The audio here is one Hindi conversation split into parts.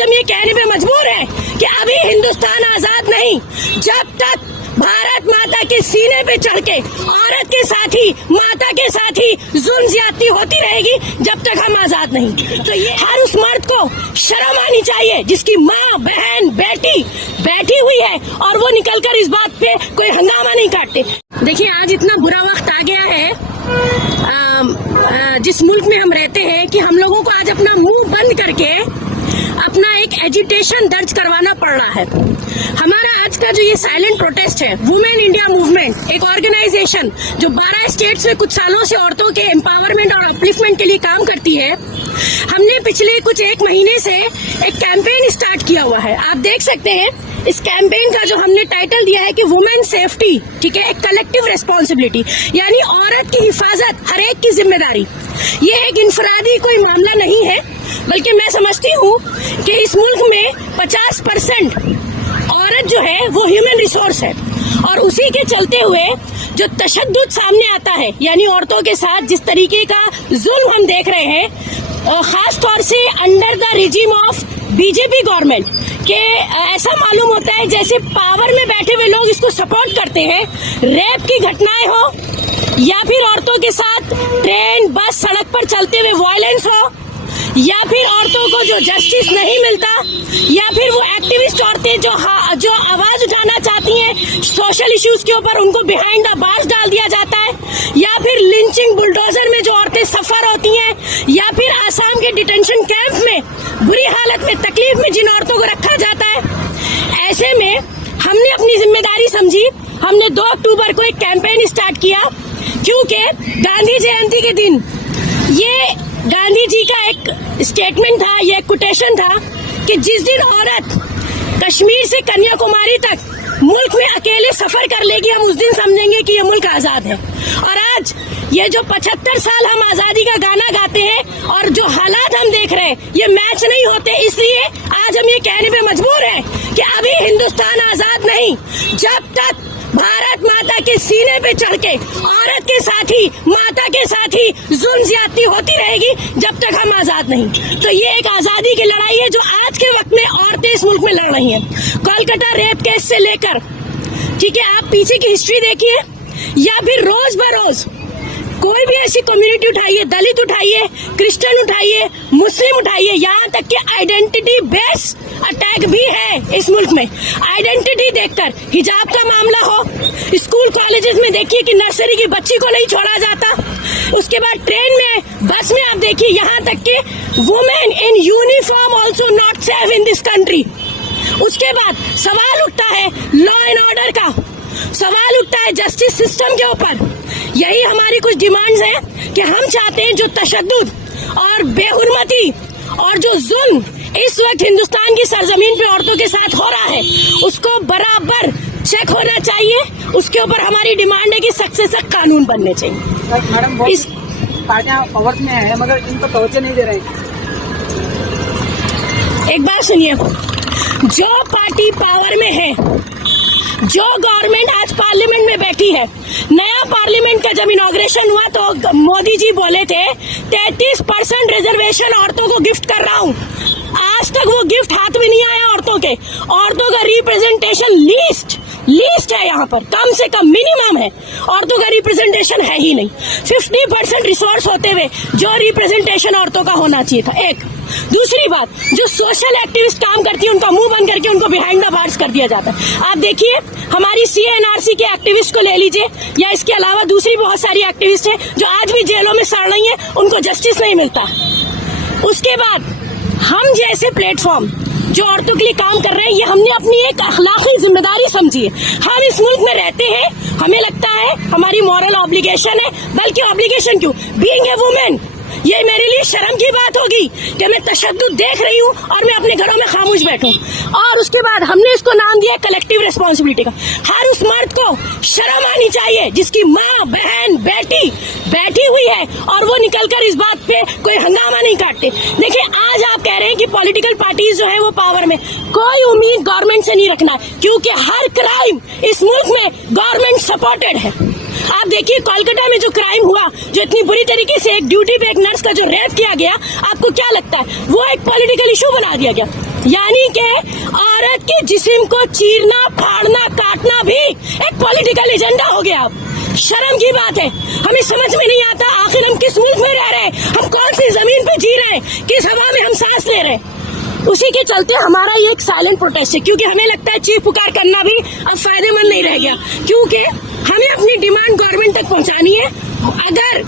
आज हम ये कहने पे मजबूर हैं कि अभी हिंदुस्तान आजाद नहीं, जब तक भारत माता के सीने पे चढ़ के औरत के साथ ही, माता के साथ ही जुल्म ज्यादती होती रहेगी, जब तक हम आजाद नहीं। तो ये हर उस मर्द को शर्म आनी चाहिए जिसकी माँ, बहन, बेटी बैठी हुई है और वो निकलकर इस बात पे कोई हंगामा नहीं काटते। देखिए, आज इतना बुरा वक्त आ गया है जिस मुल्क में हम रहते हैं कि हम लोगों को आज अपना मुंह बंद करके अपना एक एजिटेशन दर्ज करवाना पड़ रहा है। हमारा आज का जो ये साइलेंट प्रोटेस्ट है, वुमेन इंडिया मूवमेंट, एक ऑर्गेनाइजेशन जो 12 स्टेट्स में कुछ सालों से औरतों के एम्पावरमेंट और अपलिफ्टमेंट के लिए काम करती है, हमने पिछले कुछ 1 महीने से एक कैंपेन स्टार्ट किया हुआ है। आप देख सकते हैं इस कैंपेन का जो हमने टाइटल दिया है कि वुमेन सेफ्टी, ठीक है, एक कलेक्टिव रेस्पॉन्सिबिलिटी, यानी औरत की हिफाजत हर एक की जिम्मेदारी। ये एक इंफरादी कोई मामला नहीं है, बल्कि मैं समझती हूँ कि इस मुल्क में 50% औरत जो है वो ह्यूमन रिसोर्स है, और उसी के चलते हुए जो तशद्दुद सामने आता है, यानी औरतों के साथ जिस तरीके का जुल्म हम देख रहे हैं, खास तौर से under the regime of BJP government के, ऐसा मालूम होता है जैसे पावर में बैठे हुए लोग इसको सपोर्ट करते हैं। रेप की घटनाएं हो, या फिर औरतों के साथ ट्रेन, बस, सड़क पर चलते हुए वायलेंस हो, या फिर औरतों को जो जस्टिस नहीं मिलता, या फिर वो एक्टिविस्ट औरतें जो आवाज उठाना चाहती हैं सोशल इश्यूज के ऊपर, उनको बिहाइंड द बार्स डाल दिया जाता है, या फिर लिंचिंग, बुलडोजर में जो औरतें सफर होती हैं, या फिर आसाम के डिटेंशन कैंप में बुरी हालत में, तकलीफ में जिन औरतों को रखा जाता है। ऐसे में हमने अपनी जिम्मेदारी समझी, हमने 2 अक्टूबर को एक कैंपेन स्टार्ट किया, क्योंकि गांधी जयंती के दिन ये गांधी जी का एक स्टेटमेंट था, ये एक कोटेशन था कि जिस दिन औरत कश्मीर से कन्याकुमारी तक मुल्क में अकेले सफर कर लेगी, हम उस दिन समझेंगे कि ये मुल्क आजाद है। और आज ये जो 75 साल हम आजादी का गाना गाते हैं और जो हालात हम देख रहे हैं, ये मैच नहीं होते। इसलिए आज हम ये कहने पे मजबूर हैं कि अभी हिंदुस्तान आजाद नहीं, जब तक भारत माता के सीने पे चढ़ के औरत के साथ ही, माता के साथ ही जुल्म ज्यादती होती रहेगी, जब तक हम आजाद नहीं। तो ये एक आजादी की लड़ाई है जो आज के वक्त में औरतें इस मुल्क में लड़ रही हैं। कोलकाता रेप केस से लेकर, ठीक है, आप पीछे की हिस्ट्री देखिए, या फिर रोज बरोज कोई भी ऐसी कम्युनिटी उठाइए, दलित उठाइए, क्रिश्चियन उठाइए, मुस्लिम उठाइए, यहाँ तक कि आइडेंटिटी बेस्ड अटैक भी है इस मुल्क में। आइडेंटिटी देखकर हिजाब का मामला हो, स्कूल कॉलेजेस में देखिए कि नर्सरी की बच्ची को नहीं छोड़ा जाता, उसके बाद ट्रेन में, बस में आप देखिए, यहाँ तक कि women in uniform also not safe in this country. उसके बाद सवाल उठता है लॉ एंड ऑर्डर का, सवाल उठता है जस्टिस सिस्टम के ऊपर। यही हमारी कुछ डिमांड्स हैं कि हम चाहते हैं जो तशद्दुद और बेहुरमती और जो जुल्म इस वक्त हिंदुस्तान की सरजमीन पे औरतों के साथ हो रहा है, उसको बराबर चेक होना चाहिए। उसके ऊपर हमारी डिमांड है कि सख्त से सख्त कानून बनने चाहिए। मैडम, इस पार्टियां पावर में है मगर इनको तवज्जो नहीं दे रहे। एक बात सुनिए, जो पार्टी पावर में है, जो गवर्नमेंट आज पार्लियामेंट में बैठी है, नया पार्लियामेंट का जब इनॉग्रेशन हुआ तो मोदी जी बोले थे 33% रिजर्वेशन औरतों को गिफ्ट कर रहा हूँ। आज तक वो गिफ्ट हाथ में नहीं आया औरतों के। औरतों का रिप्रेजेंटेशन लीस्ट है, यहाँ पर कम से कम मिनिमम है, औरतों का रिप्रेजेंटेशन है ही नहीं। 50% रिसोर्स होते हुए जो रिप्रेजेंटेशन औरतों का होना चाहिए था। एक दूसरी बात, जो सोशल एक्टिविस्ट काम करती है उनका मुंह बंद करके उनको बिहाइंड द बार्स कर दिया जाता है। आप देखिए, हमारी CNRC के एक्टिविस्ट को ले लीजिए, या इसके अलावा दूसरी बहुत सारी एक्टिविस्ट हैं जो आज भी जेलों में सड़ रही हैं, उनको जस्टिस नहीं मिलता। उसके बाद हम जैसे प्लेटफॉर्म जो औरतों के लिए काम कर रहे हैं, ये हमने अपनी एक अखलाकी जिम्मेदारी समझी है। हम इस मुल्क में रहते हैं, हमें लगता है हमारी मॉरल ऑब्लिगेशन है, बल्कि ऑब्लिगेशन क्यों, बीइंग ए वुमेन, ये मेरे लिए शर्म की बात होगी कि मैं तशद्दुद देख रही हूँ और मैं अपने घरों में खामोश बैठूं। और उसके बाद हमने इसको नाम दिया कलेक्टिव रिस्पॉन्सिबिलिटी का। हर उस मर्द को शर्म आनी चाहिए जिसकी माँ, बहन, बेटी बैठी हुई है और वो निकलकर इस बात पे कोई हंगामा नहीं काटते। देखिए, आज आप कह रहे हैं कि पॉलिटिकल पार्टीज जो है वो पावर में, कोई उम्मीद गवर्नमेंट से नहीं रखना, क्योंकि हर क्राइम इस मुल्क में गवर्नमेंट सपोर्टेड है। आप देखिए कोलकाता में जो क्राइम हुआ, जो इतनी बुरी तरीके से एक ड्यूटी पे एक नर्स का जो रेप किया गया, आपको क्या लगता है वो एक पॉलिटिकल इशू बना दिया गया? यानी कि औरत के जिस्म को चीरना, फाड़ना, काटना भी एक पॉलिटिकल एजेंडा हो गया। शर्म की बात है, हमें समझ में नहीं आता आखिर हम किस मुल्क में रह रहे हैं, हम कौन सी जमीन पे जी रहे हैं, किस हवा में हम सांस ले रहे हैं। उसी के चलते हमारा ये एक साइलेंट प्रोटेस्ट है, क्योंकि हमें लगता है चीख पुकार करना भी अब फायदेमंद नहीं रह गया, क्योंकि हमें अपनी डिमांड गवर्नमेंट तक पहुंचानी है। अगर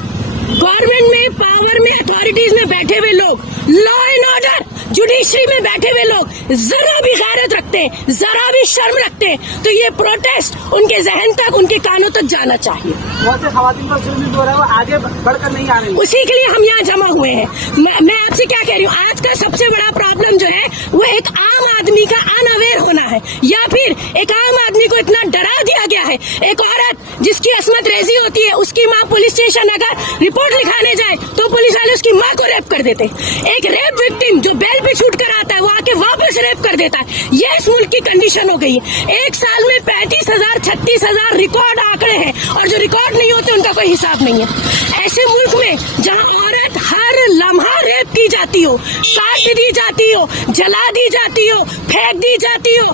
गवर्नमेंट में, पावर में, अथॉरिटीज में बैठे हुए लोग, लॉ एंड ऑर्डर, जुडिशरी में बैठे हुए लोग जरा भी गैरत रखते हैं, जरा भी शर्म रखते हैं, तो ये प्रोटेस्ट उनके जहन तक, उनके कानों तक जाना चाहिए। बहुत से खवातीन पर जुल्म हो रहा है, वो आगे बढ़कर नहीं आ रही। उसी के लिए हम यहाँ जमा हुए हैं। मैं आपसे क्या कह रही हूँ, आज का सबसे बड़ा प्रॉब्लम जो है वो एक आम आदमी का अनअवेयर होना है, या फिर एक आम आदमी को इतना डरा दिया गया है। एक औरत जिसकी असमत रेजी होती है, उसकी माँ पुलिस स्टेशन अगर रिपोर्ट लिखाने जाए तो पुलिस वाले उसकी माँ को रेप कर देते। एक रेप विक्टिम जो बेल पे छूट कर आता है, वो आके वापस रेप कर देता है। ये इस मुल्क की कंडीशन हो गई है। एक साल में 35,000 36,000 रिकॉर्ड आंकड़े हैं, और जो रिकॉर्ड नहीं होते उनका कोई हिसाब नहीं है। ऐसे मुल्क में जहाँ औरत हर लम्हा रेप की जाती हो, काट दी जाती हो, जला दी जाती हो, फेंक दी जाती हो,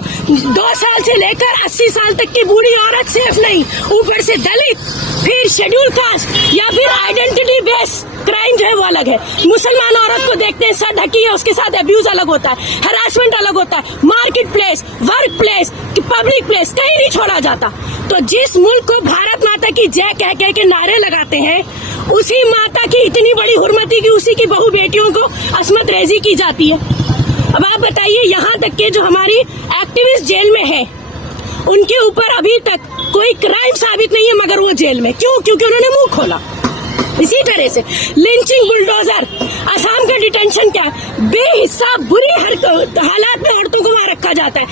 2 साल से लेकर 80 साल तक की बूढ़ी औरत सेफ नहीं, ऊपर से दलित, फिर शेड्यूल कास्ट या फिर आइडेंटिटी बेस क्राइम जो है वो अलग है। मुसलमान औरत को देखते हैं सर ढकी है, उसके साथ अब्यूज अलग होता है, हरासमेंट अलग होता है, market place, work place, public place कहीं नहीं छोड़ा जाता। तो जिस मुल्क को भारत माता की जय कह कह के नारे लगाते हैं, उसी माता की इतनी बड़ी हुर्मती की उसी की बहू बेटियों को असमत रेजी की जाती है। अब आप बताइए, यहाँ तक के जो हमारी एक्टिविस्ट जेल में है, उनके ऊपर अभी तक कोई क्राइम साबित नहीं है, मगर वो जेल में क्यों? क्योंकि उन्होंने मुंह खोला। इसी तरह से लिंचिंग, बुलडोजर, असम का डिटेंशन, क्या बेहिसाब बुरी हालात में औरतों को वहां रखा जाता है।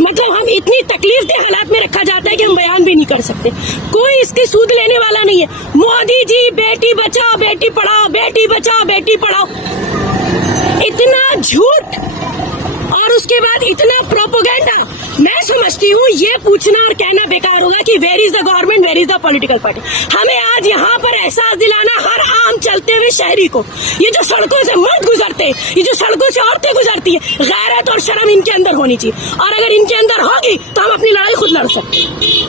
मतलब हम इतनी तकलीफदेह हालात में रखा जाता है कि हम बयान भी नहीं कर सकते। कोई इसकी सूद लेने वाला नहीं है। मोदी जी बेटी बचाओ बेटी पढ़ाओ, बेटी बचाओ बेटी पढ़ाओ, इतना झूठ और उसके बाद इतना प्रोपोगेंडा। मैं समझती हूँ ये पूछना और कहना बेकार होगा कि where is the government, where is the political party. हमें आज यहाँ पर एहसास दिलाना हर आम चलते हुए शहरी को, ये जो सड़कों से मर्द गुजरते हैं, ये जो सड़कों से औरतें गुजरती है, गैरत और शर्म इनके अंदर होनी चाहिए, और अगर इनके अंदर होगी तो हम अपनी लड़ाई खुद लड़ सकते हैं।